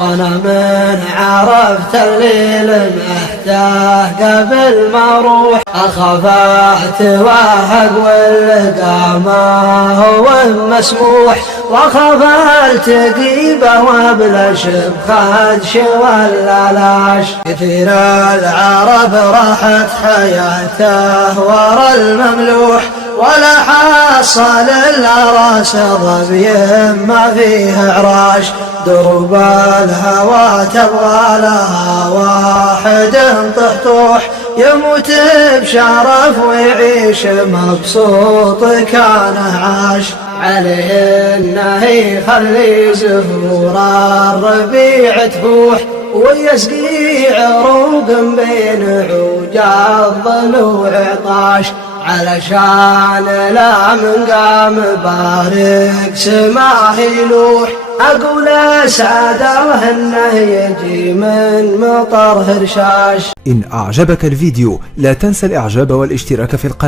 وانا من عرفت الليل محتاه قبل ما اروح اخاف اتوهق واللقا ما هو مسموح واخاف التقي به وابلش بخدش ولا لاش. كثير العرب راحت حياته ورا المملوح ولا حصل الا راس ظبي ما فيه عراش. درب الهوى تبغى لها واحد طحطوح يموت بشرف ويعيش مبسوط كان عاش. عليه انه يخلي زهور الربيع تفوح ويسقي عروق بين عوج الضلوع طاش علشان لا من قام بارك سماه يلوح. أقول أسعده إنه يجي من مطر هرشاش. إن أعجبك الفيديو لا تنسى الإعجاب والاشتراك في القناة.